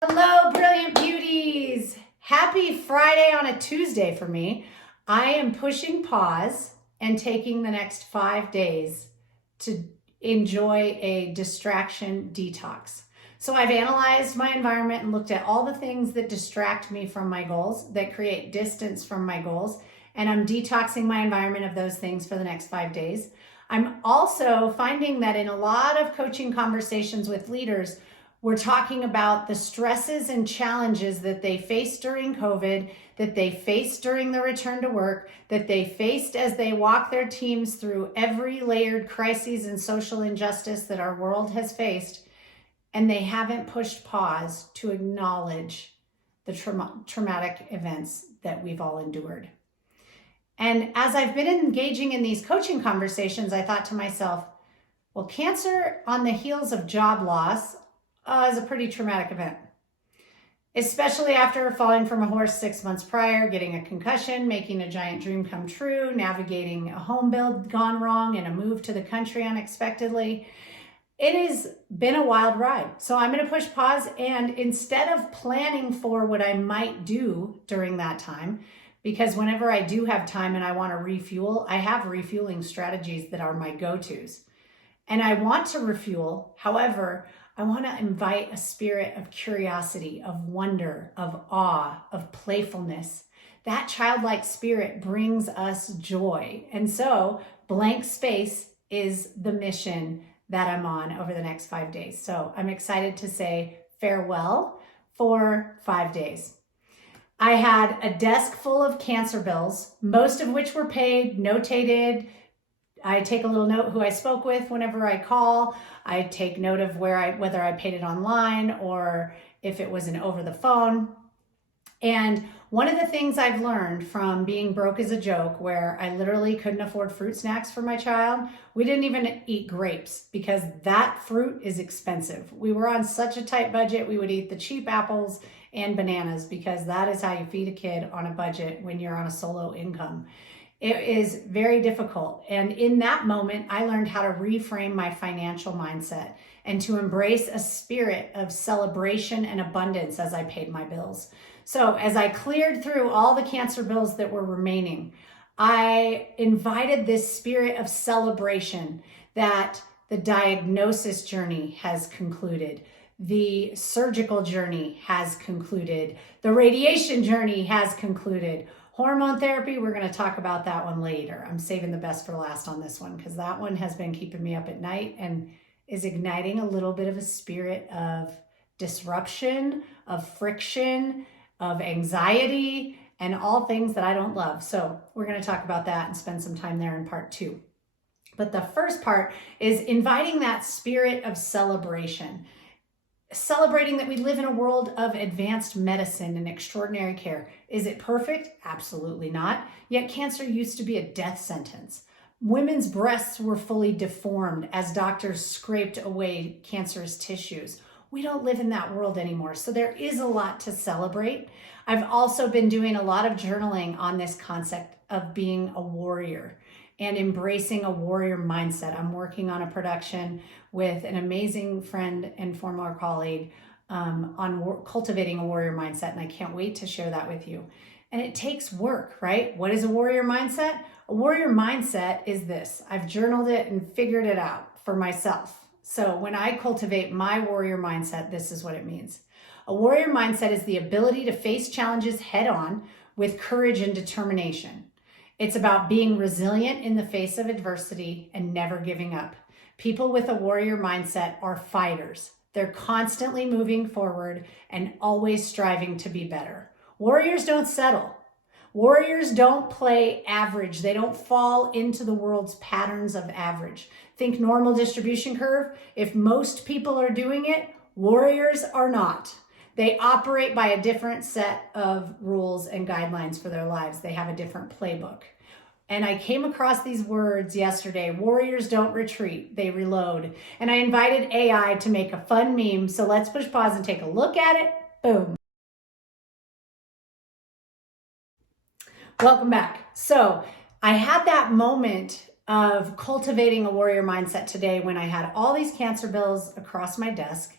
Hello, brilliant beauties. Happy Friday on a Tuesday for me. I am pushing pause and taking the next 5 days to enjoy a distraction detox. So I've analyzed my environment and looked at all the things that distract me from my goals, that create distance from my goals, and I'm detoxing my environment of those things for the next 5 days. I'm also finding that in a lot of coaching conversations with leaders, we're talking about the stresses and challenges that they faced during COVID, that they faced during the return to work, that they faced as they walk their teams through every layered crises and social injustice that our world has faced. And they haven't pushed pause to acknowledge the traumatic events that we've all endured. And as I've been engaging in these coaching conversations, I thought to myself, well, cancer on the heels of job loss is a pretty traumatic event, especially after falling from a horse 6 months prior, getting a concussion, making a giant dream come true, navigating a home build gone wrong, and a move to the country unexpectedly. It has been a wild ride. So I'm going to push pause, and instead of planning for what I might do during that time, because whenever I do have time and I want to refuel, I have refueling strategies that are my go-tos. And I want to refuel. However, I want to invite a spirit of curiosity, of wonder, of awe, of playfulness. That childlike spirit brings us joy. And so blank space is the mission that I'm on over the next 5 days. So I'm excited to say farewell for 5 days. I had a desk full of cancer bills, most of which were paid, notated. I take a little note who I spoke with whenever I call. I take note of whether I paid it online or if it was an over the phone. And one of the things I've learned from being broke as a joke, where I literally couldn't afford fruit snacks for my child, we didn't even eat grapes because that fruit is expensive. We were on such a tight budget, we would eat the cheap apples and bananas because that is how you feed a kid on a budget when you're on a solo income. It is very difficult. And in that moment, I learned how to reframe my financial mindset and to embrace a spirit of celebration and abundance as I paid my bills. So as I cleared through all the cancer bills that were remaining, I invited this spirit of celebration that the diagnosis journey has concluded. The surgical journey has concluded. The radiation journey has concluded. Hormone therapy, we're going to talk about that one later. I'm saving the best for last on this one because that one has been keeping me up at night and is igniting a little bit of a spirit of disruption, of friction, of anxiety, and all things that I don't love. So we're going to talk about that and spend some time there in part 2. But the first part is inviting that spirit of celebration. Celebrating that we live in a world of advanced medicine and extraordinary care. Is it perfect? Absolutely not. Yet cancer used to be a death sentence. Women's breasts were fully deformed as doctors scraped away cancerous tissues. We don't live in that world anymore, so there is a lot to celebrate. I've also been doing a lot of journaling on this concept of being a warrior and embracing a warrior mindset. I'm working on a production with an amazing friend and former colleague on cultivating a warrior mindset, and I can't wait to share that with you. And it takes work, right? What is a warrior mindset? A warrior mindset is this. I've journaled it and figured it out for myself. So when I cultivate my warrior mindset, this is what it means. A warrior mindset is the ability to face challenges head on with courage and determination. It's about being resilient in the face of adversity and never giving up. People with a warrior mindset are fighters. They're constantly moving forward and always striving to be better. Warriors don't settle. Warriors don't play average. They don't fall into the world's patterns of average. Think normal distribution curve. If most people are doing it, warriors are not. They operate by a different set of rules and guidelines for their lives. They have a different playbook. And I came across these words yesterday. Warriors don't retreat, they reload. And I invited AI to make a fun meme. So let's push pause and take a look at it. Boom. Welcome back. So I had that moment of cultivating a warrior mindset today when I had all these cancer bills across my desk.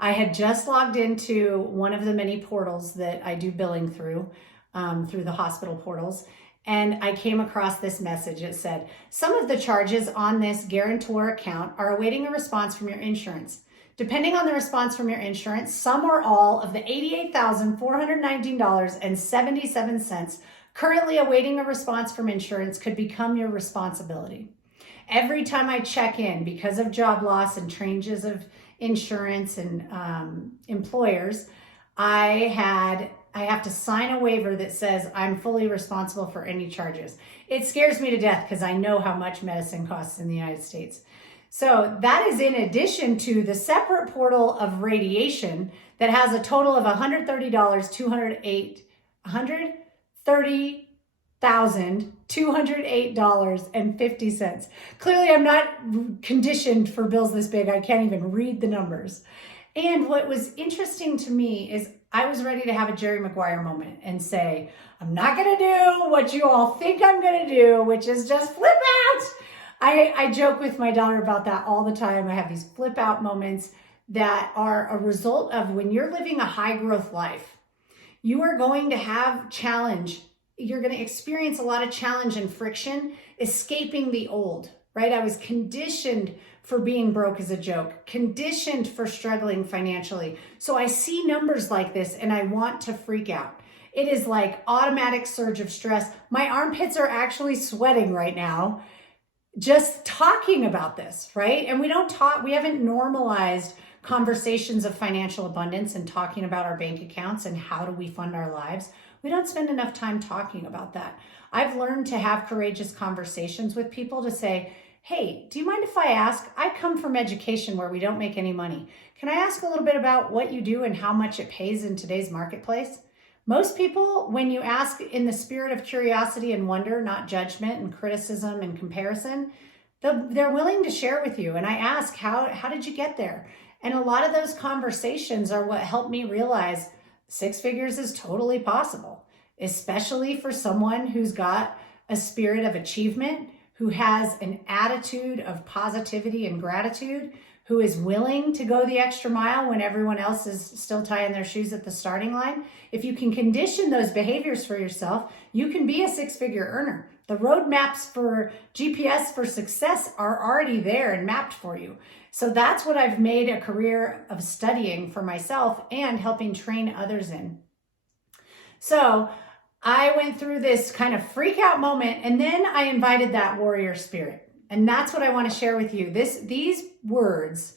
I had just logged into one of the many portals that I do billing through the hospital portals. And I came across this message. It said, some of the charges on this guarantor account are awaiting a response from your insurance. Depending on the response from your insurance, some or all of the $88,419.77 currently awaiting a response from insurance could become your responsibility. Every time I check in, because of job loss and changes of insurance and employers, I have to sign a waiver that says I'm fully responsible for any charges. It scares me to death because I know how much medicine costs in the United States. So that is in addition to the separate portal of radiation that has a total of $130,208.50. Clearly, I'm not conditioned for bills this big. I can't even read the numbers. And what was interesting to me is I was ready to have a Jerry Maguire moment and say, I'm not going to do what you all think I'm going to do, which is just flip out. I joke with my daughter about that all the time. I have these flip out moments that are a result of when you're living a high growth life, you are going to have challenge. You're going to experience a lot of challenge and friction, escaping the old, right? I was conditioned for being broke as a joke, conditioned for struggling financially. So I see numbers like this and I want to freak out. It is like automatic surge of stress. My armpits are actually sweating right now, just talking about this, right? And we haven't normalized conversations of financial abundance and talking about our bank accounts and how do we fund our lives. We don't spend enough time talking about that. I've learned to have courageous conversations with people to say, hey, do you mind if I ask? I come from education where we don't make any money. Can I ask a little bit about what you do and how much it pays in today's marketplace? Most people, when you ask in the spirit of curiosity and wonder, not judgment and criticism and comparison, they're willing to share with you. And I ask, how did you get there? And a lot of those conversations are what helped me realize 6 figures is totally possible, especially for someone who's got a spirit of achievement, who has an attitude of positivity and gratitude, who is willing to go the extra mile when everyone else is still tying their shoes at the starting line. If you can condition those behaviors for yourself, you can be a 6-figure earner. The roadmaps for GPS for success are already there and mapped for you. So that's what I've made a career of studying for myself and helping train others in. So I went through this kind of freak out moment, and then I invited that warrior spirit. And that's what I want to share with you. These words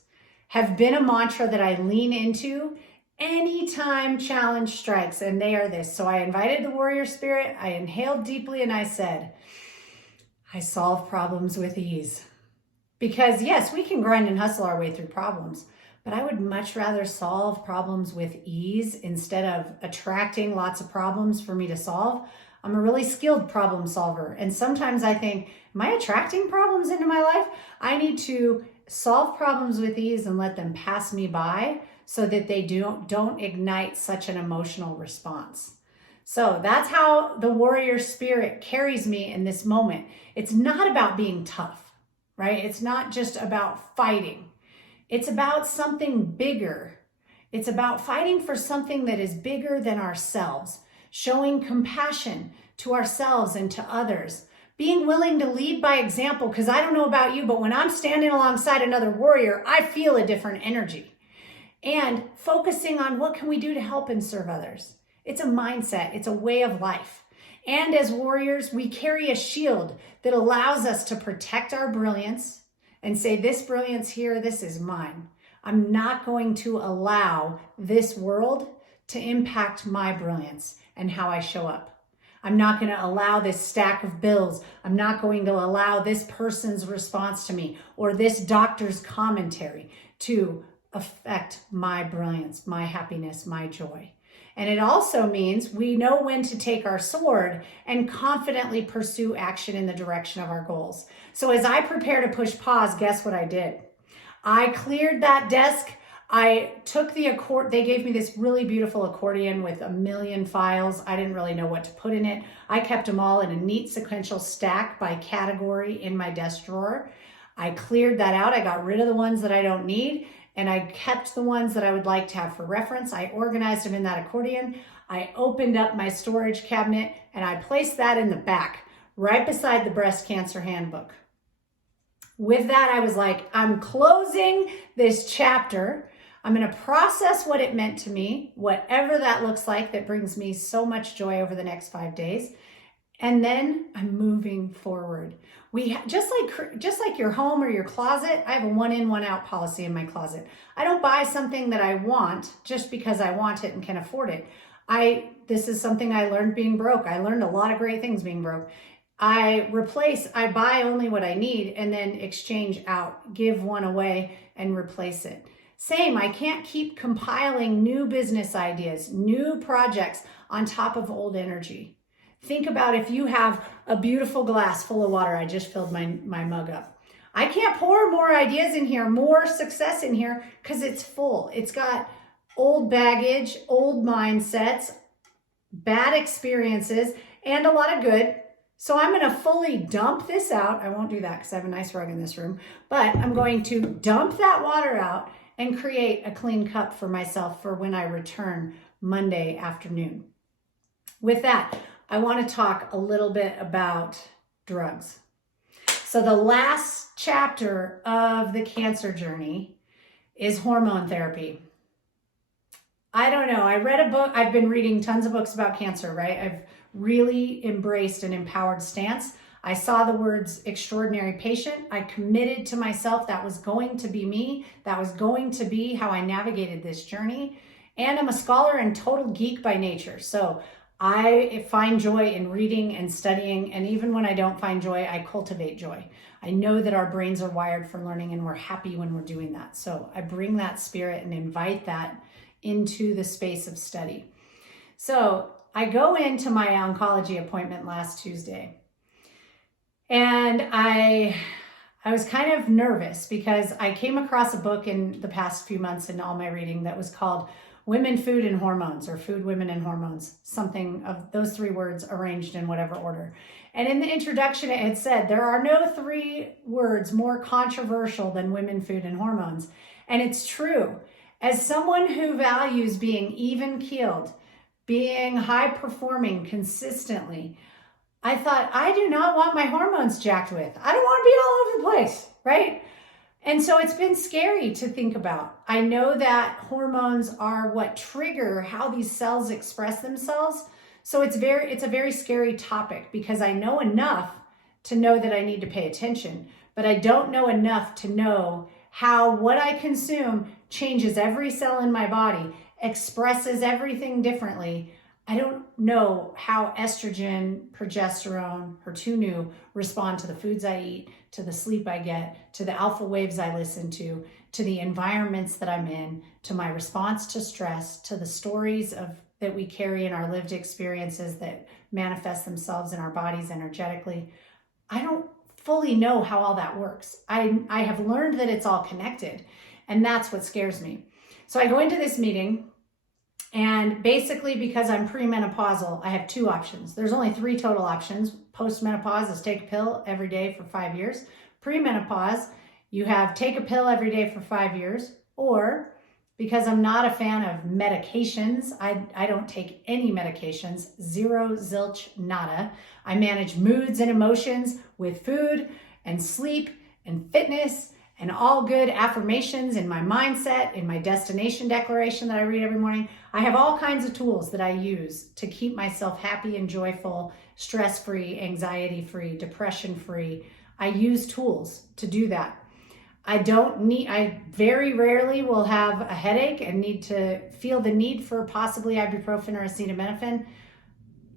have been a mantra that I lean into anytime challenge strikes, and they are this. So I invited the warrior spirit, I inhaled deeply, and I said, I solve problems with ease. Because yes, we can grind and hustle our way through problems, but I would much rather solve problems with ease instead of attracting lots of problems for me to solve. I'm a really skilled problem solver. And sometimes I think, am I attracting problems into my life? I need to solve problems with ease and let them pass me by so that they don't ignite such an emotional response. So that's how the warrior spirit carries me in this moment. It's not about being tough, right? It's not just about fighting. It's about something bigger. It's about fighting for something that is bigger than ourselves, showing compassion to ourselves and to others, being willing to lead by example, because I don't know about you, but when I'm standing alongside another warrior, I feel a different energy. And focusing on what can we do to help and serve others. It's a mindset. It's a way of life. And as warriors, we carry a shield that allows us to protect our brilliance and say, this brilliance here, this is mine. I'm not going to allow this world to impact my brilliance and how I show up. I'm not going to allow this stack of bills. I'm not going to allow this person's response to me or this doctor's commentary to affect my brilliance, my happiness, my joy. And it also means we know when to take our sword and confidently pursue action in the direction of our goals. So as I prepare to push pause, guess what I did? I cleared that desk. I took the accord. They gave me this really beautiful accordion with 1 million files. I didn't really know what to put in it. I kept them all in a neat sequential stack by category in my desk drawer. I cleared that out. I got rid of the ones that I don't need. and I kept the ones that I would like to have for reference. I organized them in that accordion. I opened up my storage cabinet and I placed that in the back, right beside the breast cancer handbook. With that, I was like, I'm closing this chapter. I'm going to process what it meant to me, whatever that looks like, that brings me so much joy over the next 5 days. And then I'm moving forward. We just like your home or your closet, I have a 1 in, 1 out policy in my closet. I don't buy something that I want just because I want it and can afford it. This is something I learned being broke. I learned a lot of great things being broke. I buy only what I need and then exchange out, give one away and replace it. Same, I can't keep compiling new business ideas, new projects on top of old energy. Think about if you have a beautiful glass full of water. I just filled my mug up. I can't pour more ideas in here, more success in here, because it's full. It's got old baggage, old mindsets, bad experiences, and a lot of good. So I'm going to fully dump this out. I won't do that because I have a nice rug in this room, but I'm going to dump that water out and create a clean cup for myself for when I return Monday afternoon. With that, I want to talk a little bit about drugs. So the last chapter of the cancer journey is hormone therapy. I don't know. I read a book. I've been reading tons of books about cancer, right? I've really embraced an empowered stance. I saw the words extraordinary patient. I committed to myself that was going to be me. That was going to be how I navigated this journey. And I'm a scholar and total geek by nature. So I find joy in reading and studying. And even when I don't find joy, I cultivate joy. I know that our brains are wired for learning and we're happy when we're doing that. So I bring that spirit and invite that into the space of study. So I go into my oncology appointment last Tuesday. And I was kind of nervous because I came across a book in the past few months in all my reading that was called Women, Food, and Hormones, or Food, Women, and Hormones, something of those 3 words arranged in whatever order. And in the introduction, it had said, there are no 3 words more controversial than women, food, and hormones. And it's true. As someone who values being even-keeled, being high-performing consistently, I thought, I do not want my hormones jacked with. I don't want to be all over the place, right? And so it's been scary to think about. I know that hormones are what trigger how these cells express themselves. So it's a very scary topic because I know enough to know that I need to pay attention, but I don't know enough to know how what I consume changes every cell in my body, expresses everything differently. I don't know how estrogen, progesterone, HER2/neu respond to the foods I eat, to the sleep I get, to the alpha waves I listen to the environments that I'm in, to my response to stress, to the stories that we carry in our lived experiences that manifest themselves in our bodies energetically. I don't fully know how all that works. I have learned that it's all connected, and that's what scares me. So I go into this meeting, and basically because I'm premenopausal, I have 2 options. There's only 3 total options. Postmenopause is take a pill every day for 5 years. Premenopause, you have take a pill every day for 5 years. Or, because I'm not a fan of medications, I don't take any medications, 0, zilch, nada. I manage moods and emotions with food and sleep and fitness and all good affirmations in my mindset, in my destination declaration that I read every morning. I have all kinds of tools that I use to keep myself happy and joyful, stress-free, anxiety-free, depression-free. I use tools to do that. I very rarely will have a headache and need to feel the need for possibly ibuprofen or acetaminophen.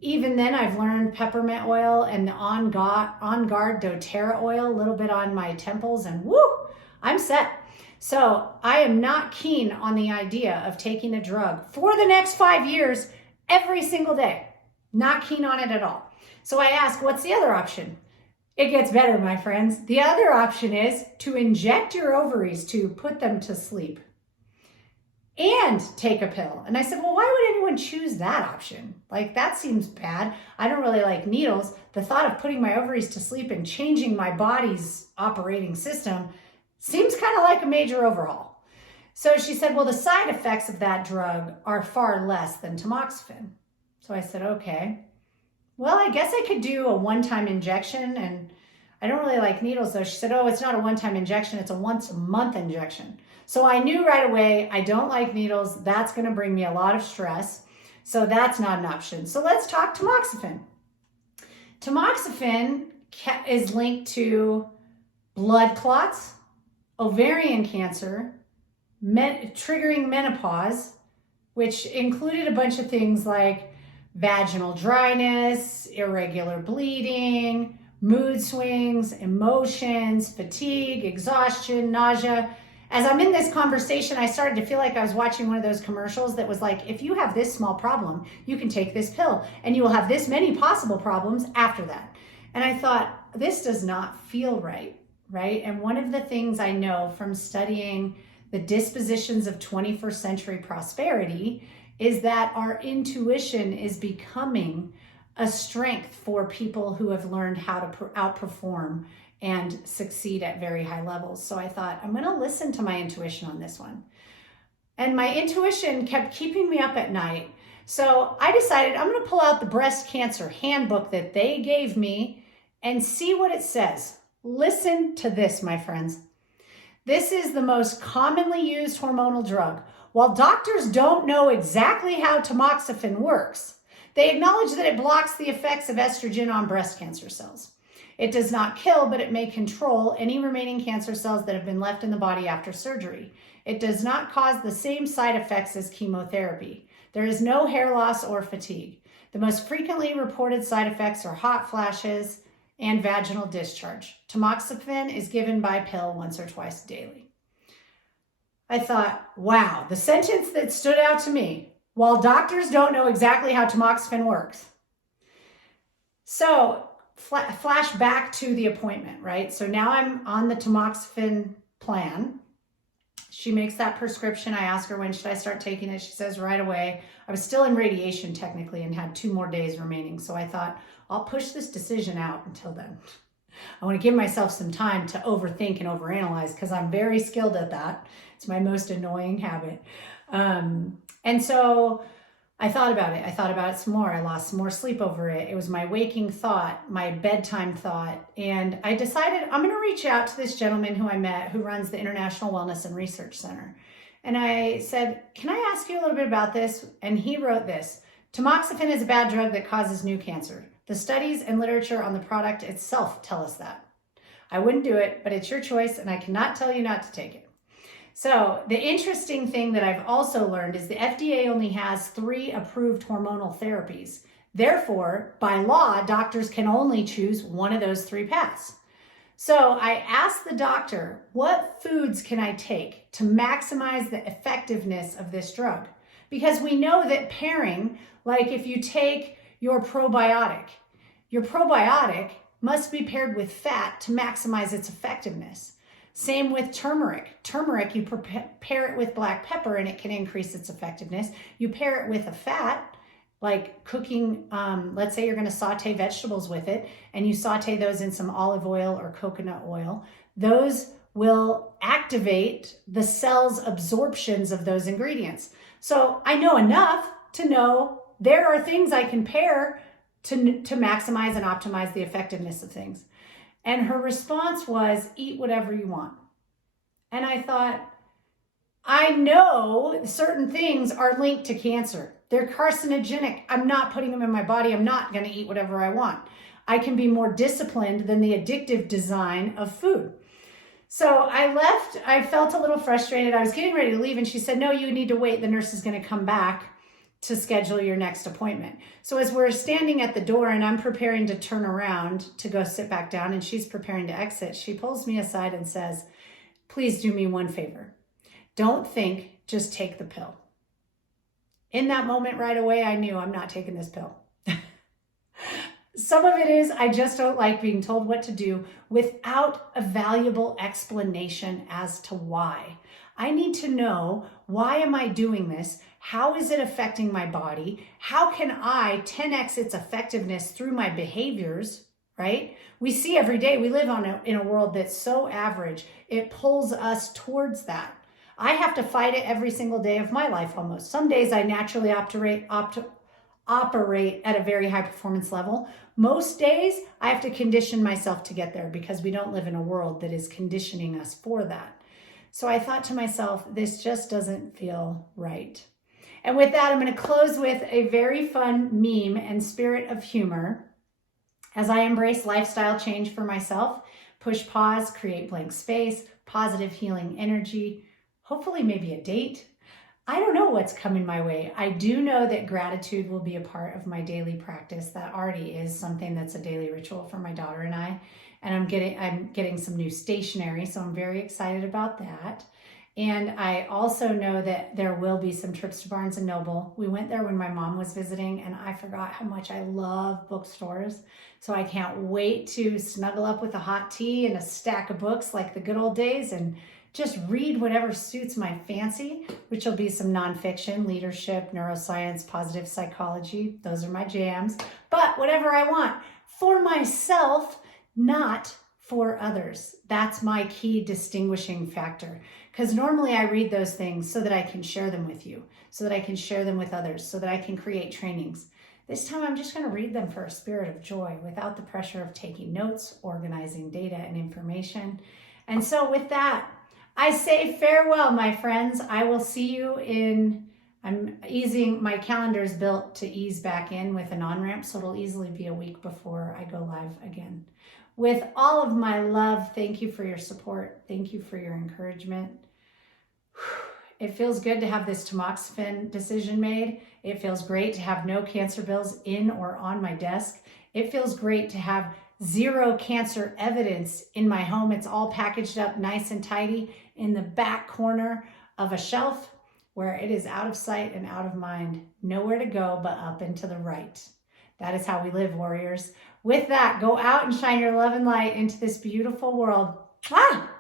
Even then, I've learned peppermint oil and the On Guard doTERRA oil, a little bit on my temples, and woo, I'm set. So I am not keen on the idea of taking a drug for the next 5 years every single day. Not keen on it at all. So I ask, what's the other option? It gets better, my friends. The other option is to inject your ovaries to put them to sleep and take a pill. And I said, well, why would anyone choose that option? Like, that seems bad. I don't really like needles. The thought of putting my ovaries to sleep and changing my body's operating system seems kind of like a major overhaul. So she said, well, the side effects of that drug are far less than tamoxifen. So I said, okay. Well, I guess I could do a one-time injection, and I don't really like needles though. She said, oh, it's not a one-time injection, it's a once-a-month injection. So I knew right away, I don't like needles. That's going to bring me a lot of stress. So that's not an option. So let's talk tamoxifen. Tamoxifen is linked to blood clots, ovarian cancer, triggering menopause, which included a bunch of things like vaginal dryness, irregular bleeding, mood swings, emotions, fatigue, exhaustion, nausea. As I'm in this conversation, I started to feel like I was watching one of those commercials that was like, if you have this small problem, you can take this pill and you will have this many possible problems after that. And I thought, this does not feel right, right? And one of the things I know from studying the dispositions of 21st century prosperity is that our intuition is becoming a strength for people who have learned how to outperform and succeed at very high levels. So I thought, I'm going to listen to my intuition on this one. And my intuition kept keeping me up at night. So I decided I'm going to pull out the breast cancer handbook that they gave me and see what it says. Listen to this, my friends. This is the most commonly used hormonal drug. While doctors don't know exactly how tamoxifen works, they acknowledge that it blocks the effects of estrogen on breast cancer cells. It does not kill, but it may control any remaining cancer cells that have been left in the body after surgery. It does not cause the same side effects as chemotherapy. There is no hair loss or fatigue. The most frequently reported side effects are hot flashes and vaginal discharge. Tamoxifen is given by pill once or twice daily. I thought, wow, the sentence that stood out to me, while doctors don't know exactly how tamoxifen works. So flash back to the appointment, right? So now I'm on the tamoxifen plan. She makes that prescription. I ask her, when should I start taking it? She says right away. I was still in radiation technically and had 2 more days remaining. So I thought, I'll push this decision out until then. I want to give myself some time to overthink and overanalyze because I'm very skilled at that. It's my most annoying habit. And so I thought about it. I thought about it some more. I lost some more sleep over it. It was my waking thought, my bedtime thought. And I decided I'm going to reach out to this gentleman who I met who runs the International Wellness and Research Center. And I said, can I ask you a little bit about this? And he wrote this: tamoxifen is a bad drug that causes new cancer. The studies and literature on the product itself tell us that. I wouldn't do it, but it's your choice and I cannot tell you not to take it. So the interesting thing that I've also learned is the FDA only has 3 approved hormonal therapies. Therefore, by law, doctors can only choose one of those 3 paths. So I asked the doctor, what foods can I take to maximize the effectiveness of this drug? Because we know that pairing, like if you take your probiotic must be paired with fat to maximize its effectiveness. Same with turmeric. Turmeric, you pair it with black pepper and it can increase its effectiveness. You pair it with a fat, like cooking, let's say you're going to saute vegetables with it, and you saute those in some olive oil or coconut oil. Those will activate the cell's absorptions of those ingredients. So I know enough to know there are things I can pair to maximize and optimize the effectiveness of things. And her response was, eat whatever you want. And I thought, I know certain things are linked to cancer. They're carcinogenic. I'm not putting them in my body. I'm not going to eat whatever I want. I can be more disciplined than the addictive design of food. So I left. I felt a little frustrated. I was getting ready to leave and she said, no, you need to wait. The nurse is going to come back to schedule your next appointment. So as we're standing at the door and I'm preparing to turn around to go sit back down and she's preparing to exit, she pulls me aside and says, please do me one favor. Don't think, just take the pill. In that moment right away, I knew I'm not taking this pill. Some of it is I just don't like being told what to do without a valuable explanation as to why. I need to know, why am I doing this? How is it affecting my body? How can I 10x its effectiveness through my behaviors, right? We see every day, we live in a world that's so average, it pulls us towards that. I have to fight it every single day of my life almost. Some days I naturally operate at a very high performance level. Most days I have to condition myself to get there because we don't live in a world that is conditioning us for that. So I thought to myself, this just doesn't feel right. And with that, I'm going to close with a very fun meme and spirit of humor as I embrace lifestyle change for myself. Push pause, create blank space, positive healing energy, hopefully maybe a date. I don't know what's coming my way. I do know that gratitude will be a part of my daily practice. That already is something that's a daily ritual for my daughter and I. And I'm getting some new stationery, so I'm very excited about that. And I also know that there will be some trips to Barnes & Noble. We went there when my mom was visiting, and I forgot how much I love bookstores. So I can't wait to snuggle up with a hot tea and a stack of books like the good old days and just read whatever suits my fancy, which will be some nonfiction, leadership, neuroscience, positive psychology. Those are my jams. But whatever I want for myself, not for others. That's my key distinguishing factor. Because normally I read those things so that I can share them with you, so that I can share them with others, so that I can create trainings. This time I'm just going to read them for a spirit of joy without the pressure of taking notes, organizing data and information. And so with that, I say farewell, my friends. I will see you I'm easing, my calendar is built to ease back in with an on-ramp, so it'll easily be a week before I go live again. With all of my love, thank you for your support. Thank you for your encouragement. It feels good to have this tamoxifen decision made. It feels great to have no cancer bills in or on my desk. It feels great to have zero cancer evidence in my home. It's all packaged up nice and tidy in the back corner of a shelf where it is out of sight and out of mind. Nowhere to go but up and to the right. That is how we live, warriors. With that, go out and shine your love and light into this beautiful world. Ah!